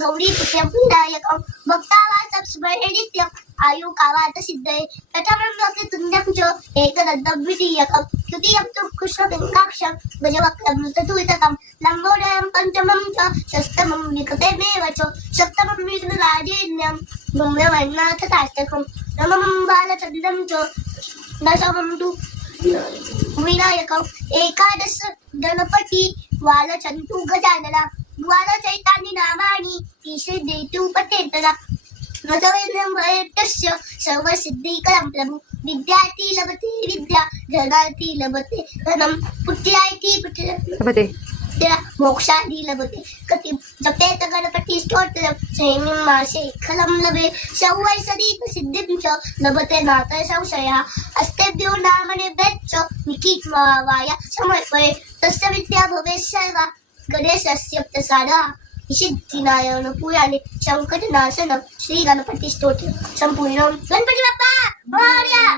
गौरी पुत्रं विनायकं भक्तावासं स्मरणित्यं आयुकावात सिद्धये तथामृतं तुण्यं च एकदन्तं द्वितीयकं तृतीयं तु कृष्णपिङ्गाक्षं गजवक्त्रं चतुर्थकं लम्बोदरं पञ्चमं च षष्ठमं विकटमेव च सप्तमं विष्णुराजेन्यं ब्रह्मवर्णनाथाष्टकं नवमं बालचन्द्रं च दशमं तु विनायकं एकादश गणपती द्वादशन्तु गजानना द्वादशैतानि नामानि ईशदेतु पठेतरा नववेदस्य सर्वसिद्धिकरं प्रभु विद्यार्थी लभते विद्या धनार्थी लभते धनं पुत्र्यार्थी पुत्र मोक्षादि लभते कति जपेत गणपति स्तोत्रं शयनं मासे खलं लभे सौवैसदीक सिद्धिं च लभते नाथ संशयः अस्तेभ्यो नामनेभ्यश्च निखित्वाय समर्पये तस्य विद्या भवेत् सर्वा गणेशस्य प्रसादः सिद्धिनारायण पुराणे संकटनाशनं श्री गणपति स्तोत्र संपूर्णं गणपति बाप्पा मोरया।